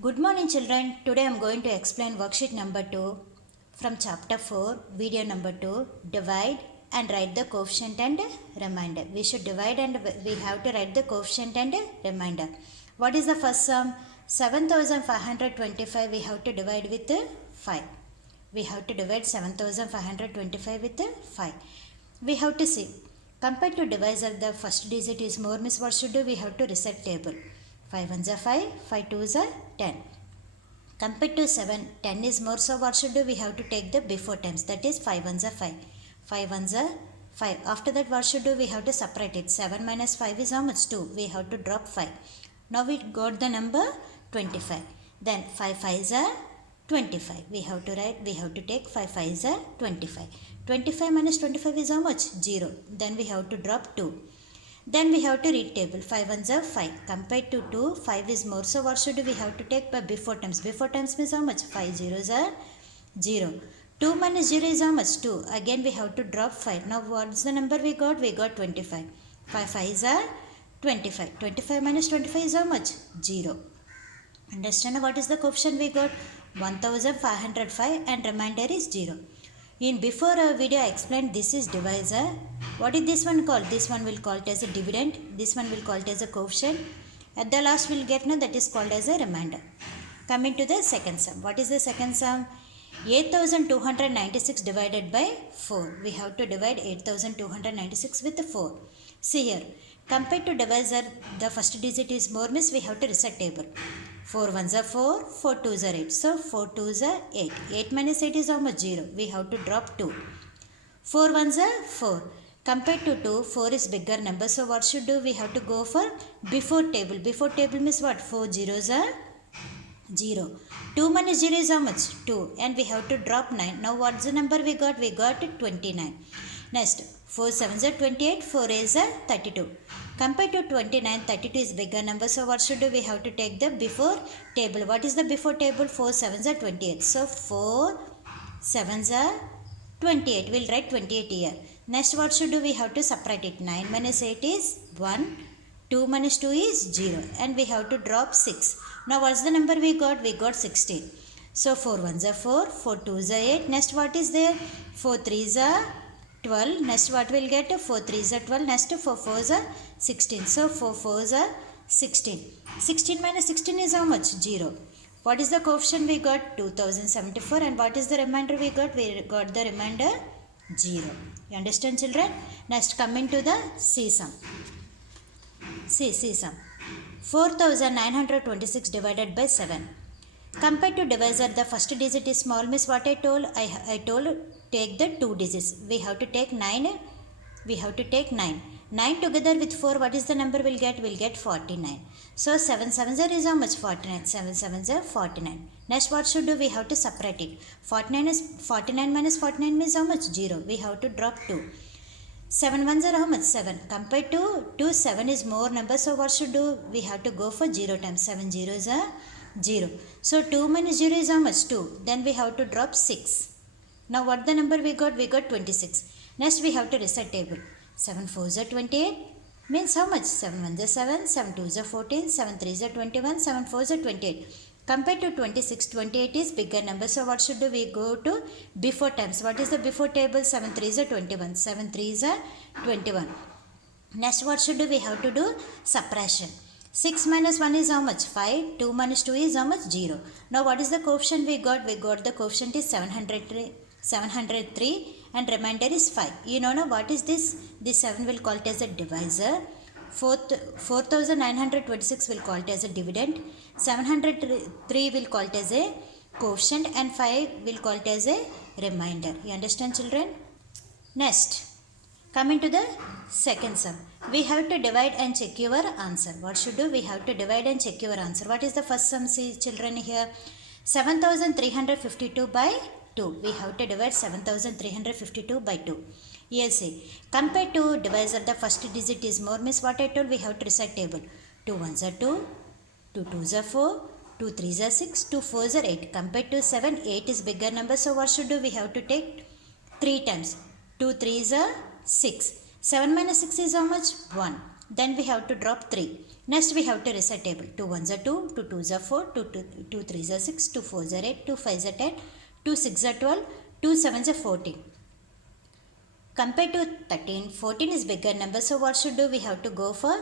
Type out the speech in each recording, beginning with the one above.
Good morning children. Today I am going to explain worksheet number 2 from chapter 4, video number 2, divide and write the coefficient and remainder. We should divide and we have to write the coefficient and remainder. What is the first sum? 7525 we have to divide with 5. We have to divide 7525 with 5. We have to see. Compared to divisor, the first digit is more, means what should do? We have to reset table. 5 ones are 5, 5 twos are 10. Compared to 7, 10 is more, so what should do? We have to take the before times, that is 5 ones are 5. 5 ones are 5. After that what should do? We have to separate it. 7 minus 5 is how much? 2. We have to drop 5. Now we got the number 25. Then 5 5s are 25. We have to write, we have to take 5 5s are 25. 25 minus 25 is how much? 0. Then we have to drop 2. Then we have to read table. 5 ones are 5. Compared to 2, 5 is more. So what should we have to take by before times? Before times means how much? 5 zeros are 0. 2 minus 0 is how much? 2. Again we have to drop 5. Now what's the number we got? We got 25. 5 5s are 25. 25 minus 25 is how much? 0. Understand what is the coefficient we got? 1505 and remainder is 0. In before video I explained this is divisor. What is this one called? This one will call it as a dividend. This one will call it as a coefficient. At the last we will get now that is called as a remainder. Coming to the second sum. What is the second sum? 8296 divided by 4. We have to divide 8296 with 4. See here. Compared to divisor, the first digit is more, means we have to reset table. 4 ones are 4, 4 twos are 8. So 4 twos are 8. 8 minus 8 is how much? 0. We have to drop 2. 4 ones are 4. Compared to 2, 4 is bigger number. So what should do? We have to go for before table. Before table means what? 4 zeros are 0. 2 minus 0 is how much? 2. And we have to drop 9. Now what's the number we got? We got 29. Next, 4 7s are 28, 4 is 32. Compared to 29, 32 is bigger number. So what should do? We have to take the before table. What is the before table? 4 7s are 28. So 4 7s are 28. We'll write 28 here. Next what should do? We have to separate it. 9 minus 8 is 1. 2 minus 2 is 0. And we have to drop 6. Now what's the number we got? We got 16. So 4 1s are 4. 4 2s are 8. Next what is there? 4 3s are 12. Next what we'll get? 4 3s are 12. Next 4 4s are 16. So 4 4s are 16. 16 minus 16 is how much? 0. What is the coefficient we got? 2074. And what is the remainder we got? We got the remainder 0. You understand children? Next coming to the C sum. C sum. 4926 divided by 7. Compared to divisor, the first digit is small, means what I told? I told take the 2 digits. We have to take 9. We have to take 9. 9 together with 4, what is the number we'll get? We'll get 49. So 7 7s is how much? 49. 7 7s are 49. Next what should do? We have to separate it. 49 minus 49 means how much? 0. We have to drop 2. 7 ones are how much? 7. Compared to 2, 7 is more number. So what should do? We have to go for 0 times. 7 zeros are 0. So 2 minus 0 is how much? 2. Then we have to drop 6. Now what the number we got? We got 26. Next we have to reset table. 7 4s are 28. Means how much? 7 1s are 7. 7 2s are 14. 7 3s are 21. 7 4s are 28. Compared to 26, 28 is bigger number. So what should do? We go to before times. What is the before table? 7 3s are 21. 7 3s are 21. Next what should do? We have to do subtraction. 6 minus 1 is how much? 5. 2 minus 2 is how much? 0. Now what is the coefficient we got? We got the coefficient is 703 and remainder is 5. You know now what is this? This 7 will call it as a divisor. 4926 will call it as a dividend. 703 will call it as a coefficient and 5 will call it as a remainder. You understand children? Next, coming to the second sum. We have to divide and check your answer. What should do? We have to divide and check your answer. What is the first sum? See children here. 7352 by 2. We have to divide 7352 by 2. Here see. Compared to divisor, the first digit is more, means what I told? We have to reset table. 2 1s are 2. 2 2s are 4. 2 3s are 6. 2 4s are 8. Compared to 7, 8 is bigger number. So what should do? We have to take 3 times. 2 3s are 6. 7 minus 6 is how much? 1. then we have to drop 3. Next we have to reset table. 2 1s are 2, 2 2s are 4, 2 3s are 6, 2 4s are 8, 2 5s are 10, 2 6s are 12, 2 7s are 14. Compared to 13, 14 is bigger number, so what should do? We have to go for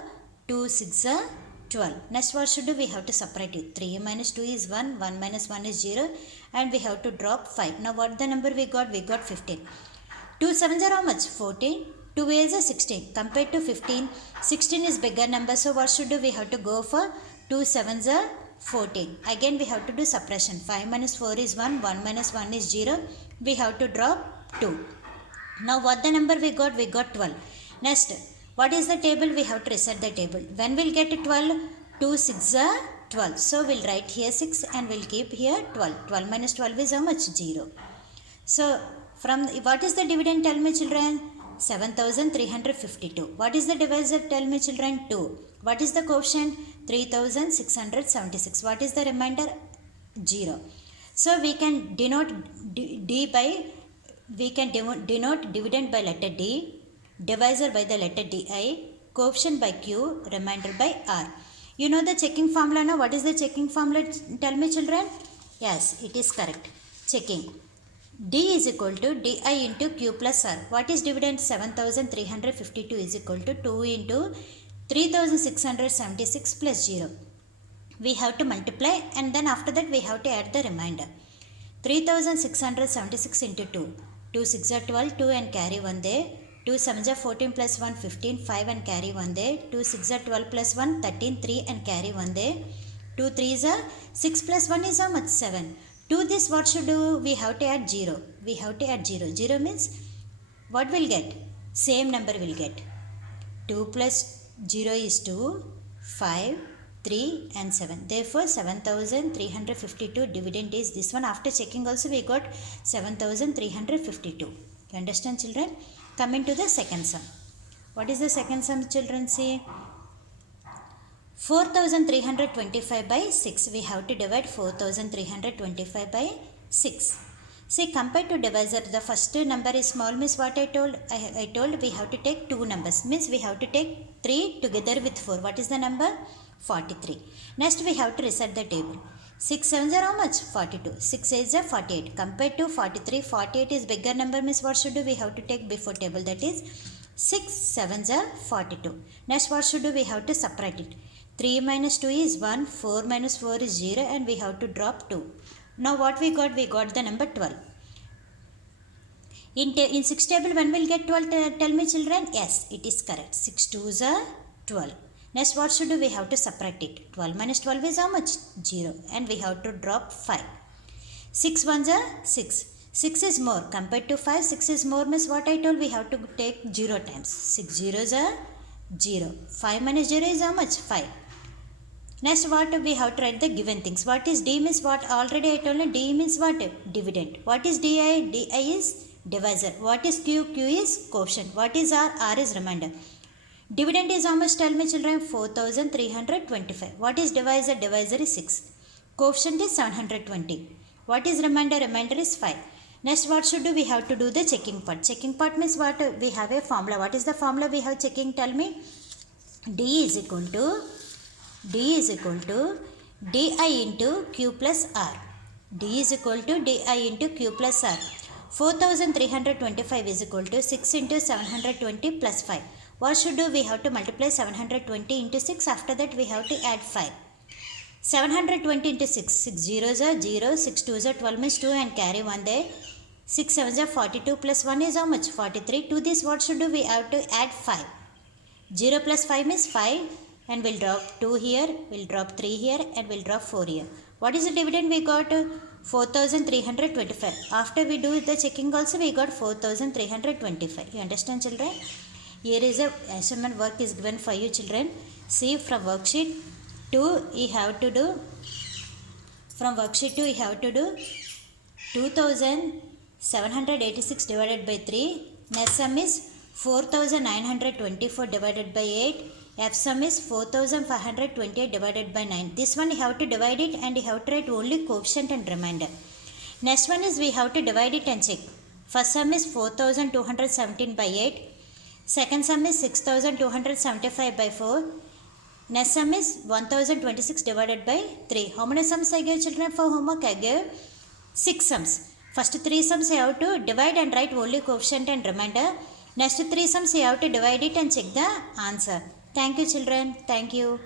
2 6 are 12. Next what should do? We have to separate it. 3 minus 2 is 1, 1 minus 1 is 0, and we have to drop 5. Now what the number we got? We got 15. 2 7s are how much? 14. 2 8s are 16. Compared to 15, 16 is bigger number, so what should do? We have to go for 2 7s are 14. Again we have to do suppression. 5 minus 4 is 1, 1 minus 1 is 0. We have to drop 2. Now what the number we got? We got 12. Next, what is the table? We have to reset the table. When we'll get 12? 2 6 are 12. So we'll write here 6 and we'll keep here 12. 12 minus 12 is how much? 0. So from what is the dividend? Tell me children. 7352. What is the divisor? Tell me children. 2. What is the quotient? 3676. What is the remainder? 0. So we can denote denote dividend by letter D, divisor by the letter Di, coefficient by Q, remainder by R. You know the checking formula now? What is the checking formula? Tell me children. Yes, it is correct. Checking. D is equal to Di into Q plus R. What is dividend? 7352 is equal to 2 into 3676 plus 0. We have to multiply and then after that we have to add the remainder. 3676 into 2. 2 6 are 12, 2 and carry 1 there. 2 7 are 14 plus 1, 15, 5 and carry 1 there. 2 6 are 12 plus 1, 13, 3 and carry 1 there. 2 3s are 6 plus 1 is how much? 7. To this what should do? We have to add 0. We have to add 0. 0 means what will get? Same number will get. 2 plus 0 is 2, 5, 3 and 7. Therefore 7352 dividend is this one. After checking also we got 7352. You understand children? Coming to the second sum. What is the second sum children? See. 4325 by 6. We have to divide 4325 by 6. See, compared to divisor, the first number is small. Means what I told? I told we have to take two numbers. Means we have to take 3 together with 4. What is the number? 43. Next we have to reset the table. 6 7s are how much? 42. 6 8s are 48. Compared to 43, 48 is bigger number. Means what should do? We have to take before table. That is 6 7s are 42. Next what should do? We have to separate it. 3 minus 2 is 1, 4 minus 4 is 0 and we have to drop 2. Now what we got? We got the number 12. In 6 table when we'll get 12? Tell me children. Yes, it is correct. 6 2s are 12. Next what should do? We have to separate it. 12 minus 12 is how much? 0 and we have to drop 5. 6 1s are 6. 6 is more. Compared to 5, 6 is more means what I told? We have to take 0 times. 6 zeros are 0. 5 minus 0 is how much? 5. Next what? We have to write the given things. What is D means what? Already I told you D means what? Dividend. What is Di? Di is divisor. What is Q? Q is quotient. What is R? R is remainder. Dividend is how much? Tell me children. 4325. What is divisor? Divisor is 6. Quotient is 720. What is remainder? Remainder is 5. Next what should do? We have to do the checking part. Checking part means what? We have a formula. What is the formula we have checking? Tell me. D is equal to Di into Q plus R. D is equal to Di into Q plus R. 4325 is equal to 6 into 720 plus 5. What should do? We have to multiply 720 into 6. After that we have to add 5. 720 into 6. 6 zeros are 0. 6 2s are 12 means 2 and carry 1 there. 6 7s are 42 plus 1 is how much? 43. To this what should do? We have to add 5. 0 plus 5 is 5. And we'll drop 2 here, we'll drop 3 here and we'll drop 4 here. What is the dividend we got? 4325. After we do the checking also we got 4325. You understand children? Here is a assignment work is given for you children. See from worksheet 2 you have to do 2786 divided by 3. Next sum is 4924 divided by 8. F sum is 4528 divided by 9. This one you have to divide it and you have to write only coefficient and remainder. Next one is we have to divide it and check. First sum is 4217 by 8. Second sum is 6275 by 4. Next sum is 1026 divided by 3. How many sums I gave children for homework? I gave 6 sums. First 3 sums you have to divide and write only coefficient and remainder. Next 3 sums you have to divide it and check the answer. Thank you children. Thank you.